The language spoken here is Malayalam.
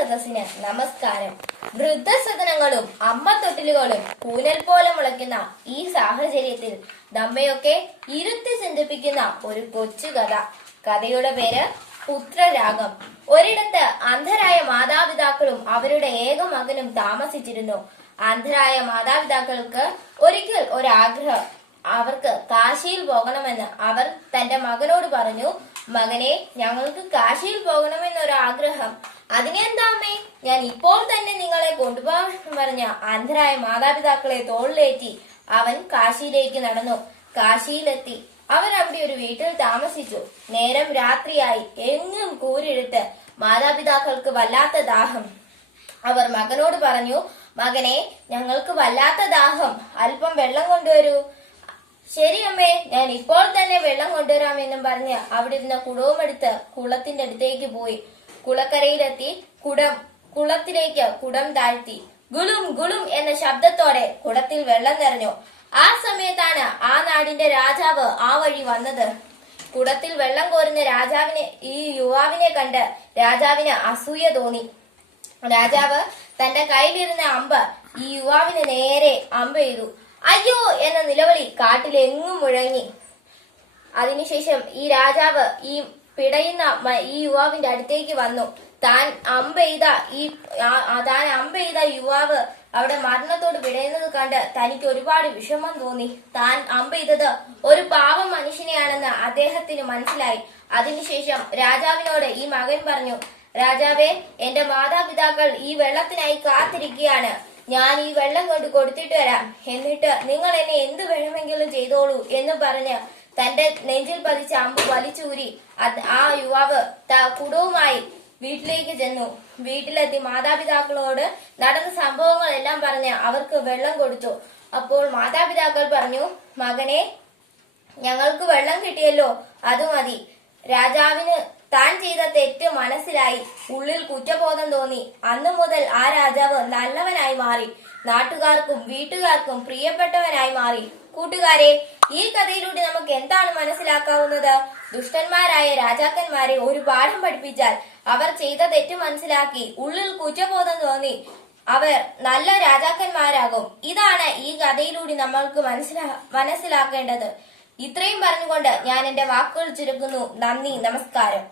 സദസ്സിന് നമസ്കാരം. വൃദ്ധസദനങ്ങളും അമ്മത്തൊട്ടിലുകളും കൂനൽ പോലെ മുളയ്ക്കുന്ന ഈ സാഹചര്യത്തിൽ നമ്മയൊക്കെ ഇരുത്തി ചിന്തിപ്പിക്കുന്ന ഒരു കൊച്ചു കഥ. കഥയുടെ പേര് പുത്രരാഗം. ഒരിടത്ത് അന്ധരായ മാതാപിതാക്കളും അവരുടെ ഏക മകനും താമസിച്ചിരുന്നു. അന്ധരായ മാതാപിതാക്കൾക്ക് ഒരിക്കൽ ഒരാഗ്രഹം. അവർക്ക് കാശിയിൽ പോകണമെന്ന് അവർ തന്റെ മകനോട് പറഞ്ഞു. മകനെ, ഞങ്ങൾക്ക് കാശിയിൽ പോകണമെന്നൊരാഗ്രഹം. അതിനെന്താ അമ്മേ, ഞാൻ ഇപ്പോൾ തന്നെ നിങ്ങളെ കൊണ്ടുപോകാൻ പറഞ്ഞ അന്ധരായ മാതാപിതാക്കളെ തോളിലേറ്റി അവൻ കാശിയിലേക്ക് നടന്നു. കാശിയിലെത്തി അവൻ അവിടെ ഒരു വീട്ടിൽ താമസിച്ചു. നേരം രാത്രിയായി. എങ്ങും കൂരിരുട്ട്. മാതാപിതാക്കൾക്ക് വല്ലാത്ത ദാഹം. അവർ മകനോട് പറഞ്ഞു, മകനെ, ഞങ്ങൾക്ക് വല്ലാത്ത ദാഹം, അല്പം വെള്ളം കൊണ്ടുവരൂ. ശരി അമ്മേ, ഞാൻ ഇപ്പോൾ തന്നെ വെള്ളം കൊണ്ടുവരാമെന്നും പറഞ്ഞ് അവിടെ ഇരുന്ന കുടവുമെടുത്ത് കുളത്തിന്റെ അടുത്തേക്ക് പോയി. കുളക്കരയിലെത്തി കുളത്തിലേക്ക് കുടം താഴ്ത്തി. ഗുളും ഗുളും എന്ന ശബ്ദത്തോടെ കുടത്തിൽ വെള്ളം നിറഞ്ഞു. ആ സമയത്താണ് ആ നാടിന്റെ രാജാവ് ആ വഴി വന്നത്. കുടത്തിൽ വെള്ളം കോരുന്ന ഈ യുവാവിനെ കണ്ട് രാജാവിന് അസൂയ തോന്നി. രാജാവ് തന്റെ കയ്യിലിരുന്ന അമ്പ് ഈ യുവാവിന് നേരെ അമ്പ് ചെയ്തു. അയ്യോ എന്ന നിലവിളി കാട്ടിലെങ്ങും മുഴങ്ങി. അതിനുശേഷം ഈ രാജാവ് ഈ പിടയുന്ന ഈ യുവാവിന്റെ അടുത്തേക്ക് വന്നു. താൻ അമ്പെയ്ത യുവാവ് അവിടെ മരണത്തോട് പിടയുന്നത് കണ്ട് തനിക്ക് ഒരുപാട് വിഷമം തോന്നി. താൻ അമ്പെയ്തത് ഒരു പാവം മനുഷ്യനെയാണെന്ന് അദ്ദേഹത്തിന് മനസ്സിലായി. അതിനുശേഷം രാജാവിനോട് ഈ മകൻ പറഞ്ഞു, രാജാവേ, എന്റെ മാതാപിതാക്കൾ ഈ വെള്ളത്തിനായി കാത്തിരിക്കുകയാണ്. ഞാൻ ഈ വെള്ളം കൊണ്ട് കൊടുത്തിട്ട് വരാം. എന്നിട്ട് നിങ്ങൾ എന്നെ എന്ത് വേണമെങ്കിലും ചെയ്തോളൂ എന്ന് പറഞ്ഞ് തന്റെ നെഞ്ചിൽ പതിച്ച അമ്പ് വലിച്ചൂരി ആ യുവാവ് കുടവുമായി വീട്ടിലേക്ക് ചെന്നു. വീട്ടിലെത്തി മാതാപിതാക്കളോട് നടന്ന സംഭവങ്ങളെല്ലാം പറഞ്ഞ് അവർക്ക് വെള്ളം കൊടുത്തു. അപ്പോൾ മാതാപിതാക്കൾ പറഞ്ഞു, മകനെ, ഞങ്ങൾക്ക് വെള്ളം കിട്ടിയല്ലോ, അത് മതി. രാജാവിന് താൻ ചെയ്ത തെറ്റ് മനസ്സിലായി. ഉള്ളിൽ കുറ്റബോധം തോന്നി. അന്നു മുതൽ ആ രാജാവ് നല്ലവനായി മാറി. നാട്ടുകാർക്കും വീട്ടുകാർക്കും പ്രിയപ്പെട്ടവനായി മാറി. കൂട്ടുകാരെ, ഈ കഥയിലൂടെ നമുക്ക് എന്താണ് മനസ്സിലാക്കാവുന്നത്? ദുഷ്ടന്മാരായ രാജാക്കന്മാരെ ഒരു പാഠം പഠിപ്പിച്ചാൽ അവർ ചെയ്ത തെറ്റ് മനസ്സിലാക്കി ഉള്ളിൽ കുറ്റബോധം തോന്നി അവർ നല്ല രാജാക്കന്മാരാകും. ഇതാണ് ഈ കഥയിലൂടെ നമ്മൾക്ക് മനസ്സിലാക്കേണ്ടത്. ഇത്രയും പറഞ്ഞുകൊണ്ട് ഞാൻ എന്റെ വാക്കുകൾ ചുരുക്കുന്നു. നന്ദി, നമസ്കാരം.